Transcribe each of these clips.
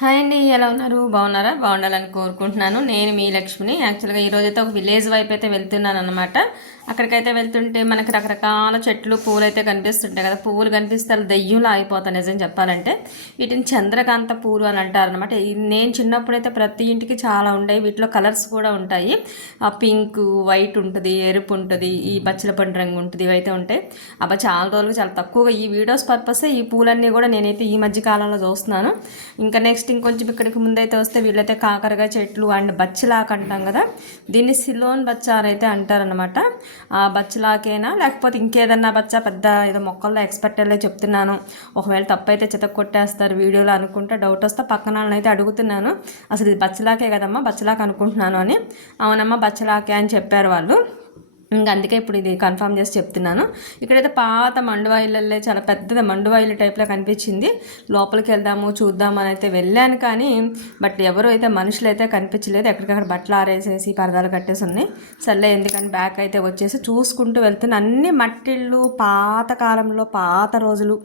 Hi అండి ఎలా ఉన్నారు? బాగున్నారా? బాగుండాలని కోరుకుంటున్నాను. నేను మీ లక్ష్మిని. యాక్చువల్గా ఈరోజైతే ఒక విలేజ్ వైపు అయితే వెళ్తున్నాను అనమాట అక్కడికైతే వెళ్తుంటే మనకి రకరకాల చెట్లు పూలు అయితే కనిపిస్తుంటాయి కదా. పువ్వులు కనిపిస్తే అలా దెయ్యంలో అయిపోతాయి నిజం చెప్పాలంటే. వీటిని చంద్రకాంత పూలు అని అంటారు అనమాట నేను చిన్నప్పుడైతే ప్రతి ఇంటికి చాలా ఉండేవి. వీటిలో కలర్స్ కూడా ఉంటాయి. ఆ పింక్ వైట్ ఉంటుంది ఎరుపు ఉంటుంది ఈ బచ్చల పండు రంగు ఉంటుంది ఇవైతే ఉంటాయి. అబ్బా చాలా రోజులు చాలా తక్కువగా. ఈ వీడియోస్ పర్పస్ ఈ పూలన్నీ కూడా నేనైతే ఈ మధ్య కాలంలో చూస్తున్నాను. ఇంకా నెక్స్ట్ ఇంకొంచెం ఇక్కడికి ముందైతే వస్తే వీళ్ళైతే కాకరగా చెట్లు అండ్ బచ్చలాకు అంటాం కదా. దీన్ని సిలోన్ బచ్చారు అయితే అంటారనమాట ఆ బచ్చలాకేనా? లేకపోతే ఇంకేదన్నా బచ్చా? పెద్ద ఏదో మొక్కల్లో ఎక్స్పెక్టెడ్లే చెప్తున్నాను. ఒకవేళ తప్పైతే చితక్ కొట్టేస్తారు వీడియోలో అనుకుంటే డౌట్ వస్తే పక్కన వాళ్ళని అయితే అడుగుతున్నాను. అసలు ఇది బచ్చలాకే కదమ్మా? బచ్చలాక అనుకుంటున్నాను అని. అవునమ్మా బచ్చలాకే అని చెప్పారు వాళ్ళు. ఇంకా అందుకే ఇప్పుడు ఇది కన్ఫర్మ్ చేసి చెప్తున్నాను. ఇక్కడైతే పాత మండువాయిలల్లే చాలా పెద్దది మండువాయిల టైప్లో కనిపించింది. లోపలికి వెళ్దాము చూద్దాము అని అయితే వెళ్ళాను కానీ బట్ ఎవరు అయితే మనుషులు అయితే కనిపించలేదు. ఎక్కడికక్కడ బట్టలు ఆరేసేసి పరదాలు కట్టేసి ఉన్నాయి. సర్లే ఎందుకని బ్యాక్ అయితే వచ్చేసి చూసుకుంటూ వెళ్తున్న. అన్ని మట్టిళ్ళు పాత కాలంలో పాత రోజులు.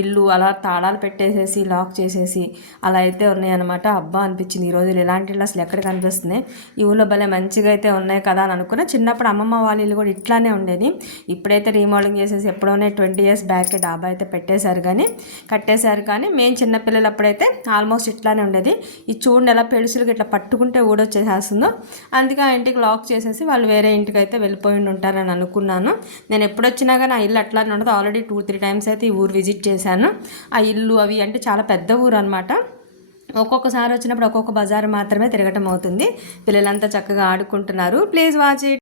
ఇల్లు అలా తాళాలు పెట్టేసేసి లాక్ చేసేసి అలా అయితే ఉన్నాయన్నమాట. అబ్బా అనిపించింది. ఈ రోజులు ఇలాంటి ఇళ్ళు అసలు ఎక్కడ కనిపిస్తున్నాయి? ఈ ఊళ్ళో భలే మంచిగా అయితే ఉన్నాయి కదా అని అనుకున్నా. చిన్నప్పుడు అమ్మమ్మ వాళ్ళ ఇల్లు కూడా ఇట్లానే ఉండేది. ఇప్పుడైతే రీమోడలింగ్ చేసేసి ఎప్పుడోనే ట్వంటీ ఇయర్స్ బ్యాక్ డాబా అయితే పెట్టేశారు కానీ కట్టేశారు కానీ మేము చిన్నపిల్లలు అప్పుడైతే ఆల్మోస్ట్ ఇట్లానే ఉండేది. ఈ చూడండి ఎలా పెడుసులకి ఇట్లా పట్టుకుంటే ఊడొచ్చేసేస్తుందో. అందుకే ఆ ఇంటికి లాక్ చేసేసి వాళ్ళు వేరే ఇంటికి అయితే వెళ్ళిపోయి ఉంటారని అనుకున్నాను. నేను ఎప్పుడొచ్చినా కానీ ఆ ఇల్లు అట్లానే ఉండదు. ఆల్రెడీ టూ త్రీ టైమ్స్ అయితే ఈ ఊరు విజిట్ చేశాను. ఆ ఇల్లు అవి అంటే చాలా పెద్ద ఊరు అనమాట ఒక్కొక్కసారి వచ్చినప్పుడు ఒక్కొక్క బజార్ మాత్రమే తిరగటం అవుతుంది. పిల్లలంతా చక్కగా ఆడుకుంటున్నారు. Please watch it.